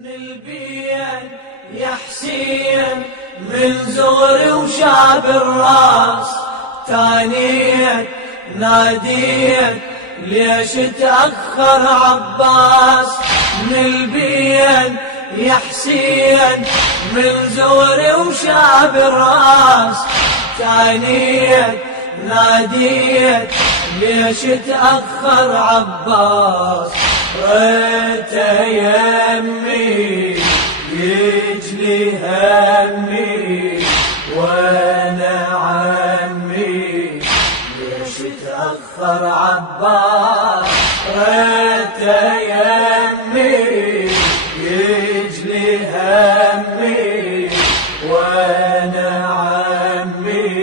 من البين يا حسين من زغري وشاب الراس تانيت ناديت ليش تأخر عباس. من البين يا حسين من زغري وشاب الراس تانيت ناديت ليش تأخر عباس. ريت يمي يجلي همي وانا عمي ليش تأخر عباس. ريت يمي يجلي همي وانا عمي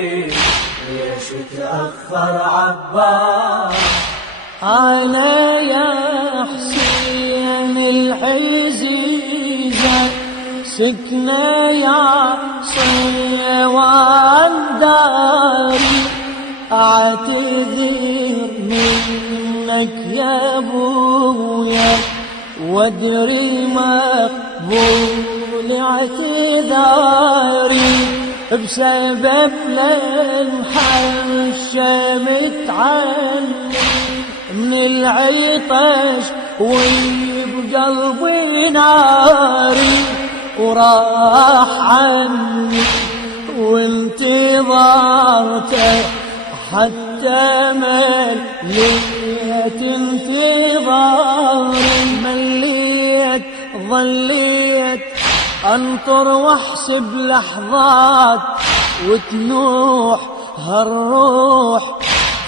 ليش تأخر عباس. أنا يا حسين العزيزة سكنة يا صيوان داري أعتذر منك يا أبويا وادري مقبول اعتذاري بسبب للحشة متعني من العطش وبقلبي ناري وراح عني وانتظرته حتى مليت انتظاري. مليت ظليت انطر واحسب لحظات وتنوح هالروح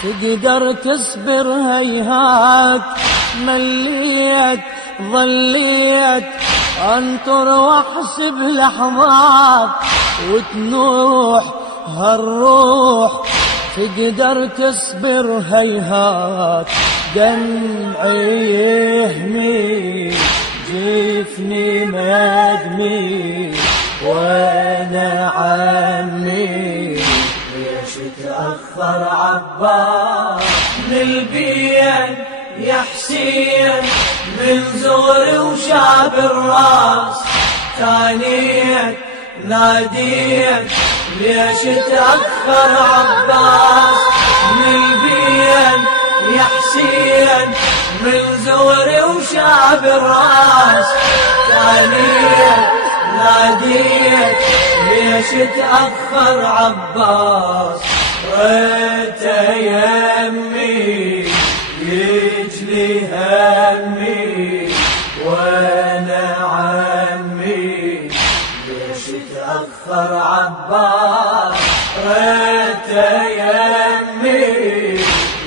تقدر تصبر هيهات. مليت ظليت انطر واحسب لحظات وتنوح هالروح تقدر تصبر هيهات. دمعي يهمي جفني مدمي وانا عمي ليش تأخر عباس. من البين يا حسين من زغري وشاب الراس تانيت ناديت ليش تأخر عباس. من البين يا حسين من زغري وشاب الراس تانيت ناديت ليش تأخر عباس. ريت يمي يجلي همي وانا عمي ليش تأخر عباس. ريت يمي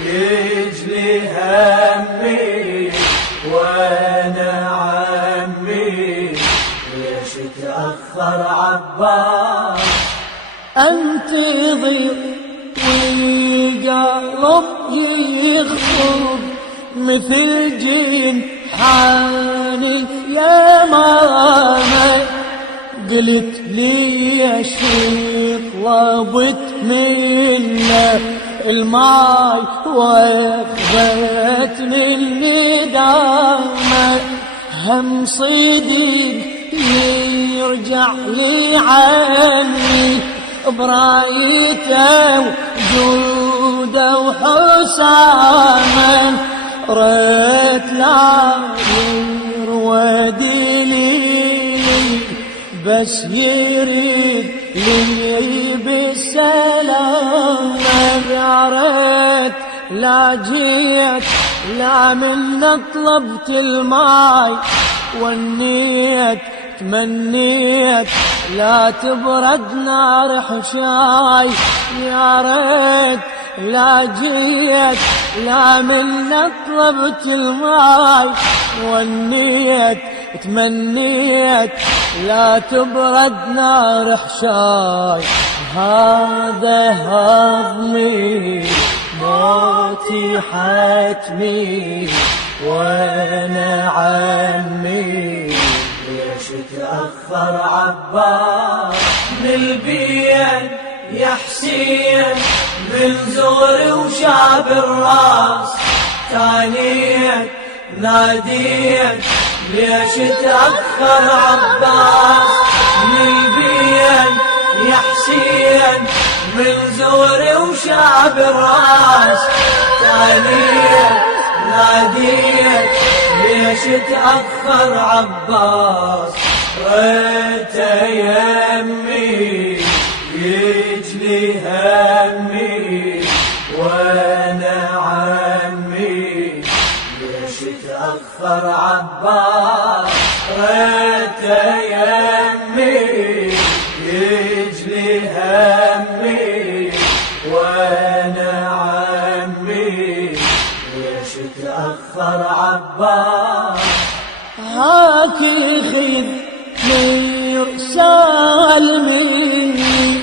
يجلي همي وانا عمي ليش تأخر عباس. انتظر والقلب يخطب مثل جين حاني يا ماما. قلت لي يا شيخ طلبت منه الماي واخذت مني دامه. هم صديق يرجع لي عني برايته وجوده وحسامه. ريت لا يروى لي بس يريد لي بالسلام. يا ريت لا جيت لا من طلبت الماي والنيت تمنيت لا تبرد نار حشاي. يا ريت لا جيت لا من طلبت الماي والنيت تمنيت لا تبرد نار حشاي. هذا هضمي موتي حتمي وانا عمي ليش تأخر عباس. من البين يا حسين من زغري وشاب الراس تانيت ناديت ليش تأخر عباس نبيا يا حسين من زوري وشعب الراس تاليت ناديت ليش تأخر عباس ريت يمي يجلي همي وانا عمي ليش تأخر عباس ريت يمي يجلي همي وانا عمي ليش تأخر عباس هاك خذ مرسال مني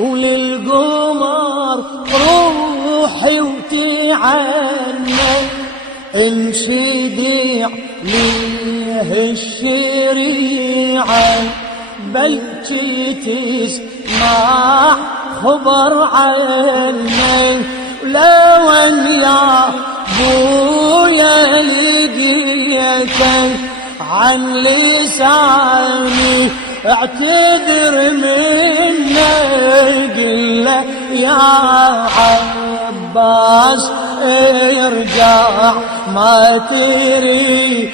وللقمر روحي وتعنى انشدي عليه الشريعة بلكي تسمع خبر عني لو ان يا بويا لقيتك عن لساني اعتذر مني قل يا عباس ارجع ما تريد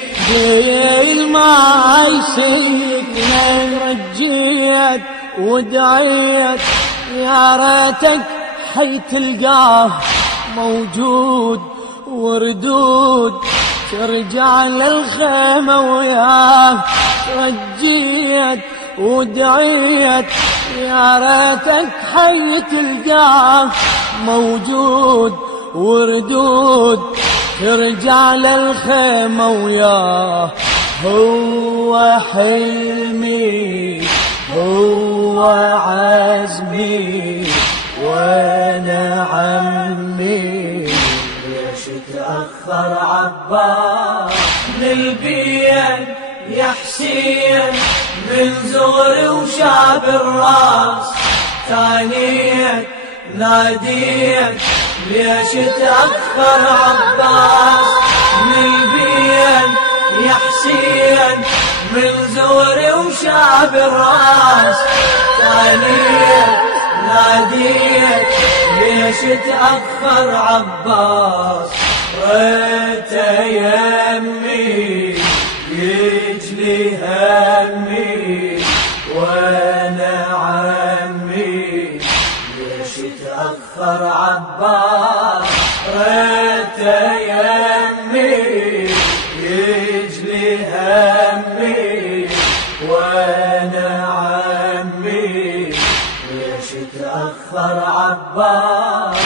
ما يسكني رجيت ودعيت يا ريتك حي تلقاه موجود وردود ترجع للخيمة وياه رجيت ودعيت يا ريتك حي تلقاه موجود وردود ترجع للخيمة وياه هو حلمي هو عزمي وانا عمي ليش تأخر عباس نلبيا يا حسين من زغري وشعب الراس تانيت ناديت ليش تأخر عباس نلبيا يا حسين من زغري وشعب الراس تانيت ناديت ليش تأخر عباس ريت يمي يجلي همي وانا عمي ليش تأخر عباس ريت يمي يجلي همي وانا عمي ليش تأخر عباس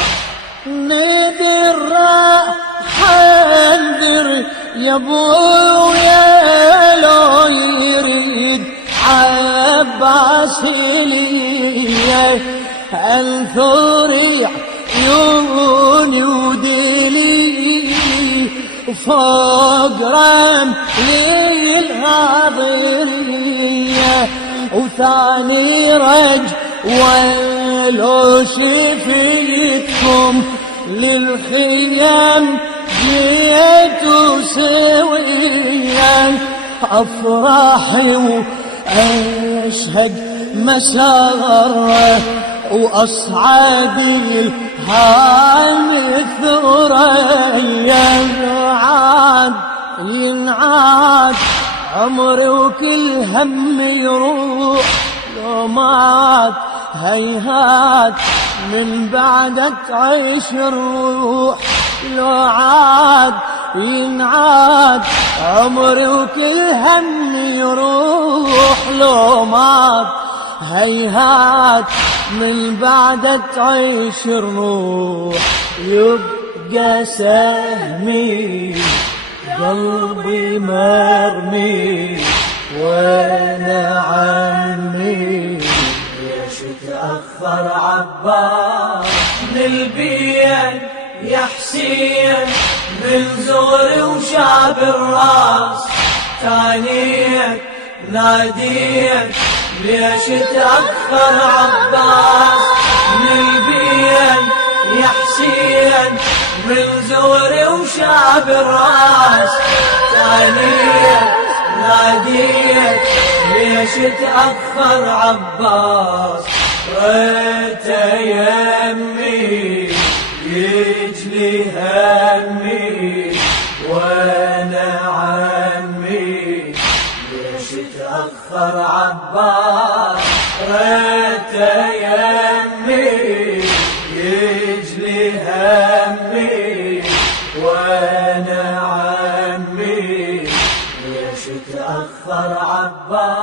ندر راح انذر يا ابويا لو يريد عباس لي انثر عيوني ودلي فوق رملي الهاضرية وثاني رج ولو شفيتكم للخيام جيتوا سويا أفراحي وأشهد مسارة وأصعد الهام الثريا عاد ينعاد عمري وكل هم يروح لو مات هيهات من بعد تعيش الروح لو عاد ينعاد عمري وكل هم يروح لو مات هيهات من بعد تعيش الروح يبقى سهمي قلبي مرمي وانا عمي ليش تأخر عباس نلبيا يا حسين من زغري وشعب الراس تانيت ناديت ليش تأخر عباس نلبيا يا حسين من زغري وشعب الراس تانيت ناديت ليش تأخر عباس ريت يمي يجلي همي وانا عمي ليش تأخر عباس ريت يمي يجلي همي وانا عمي ليش تأخر عباس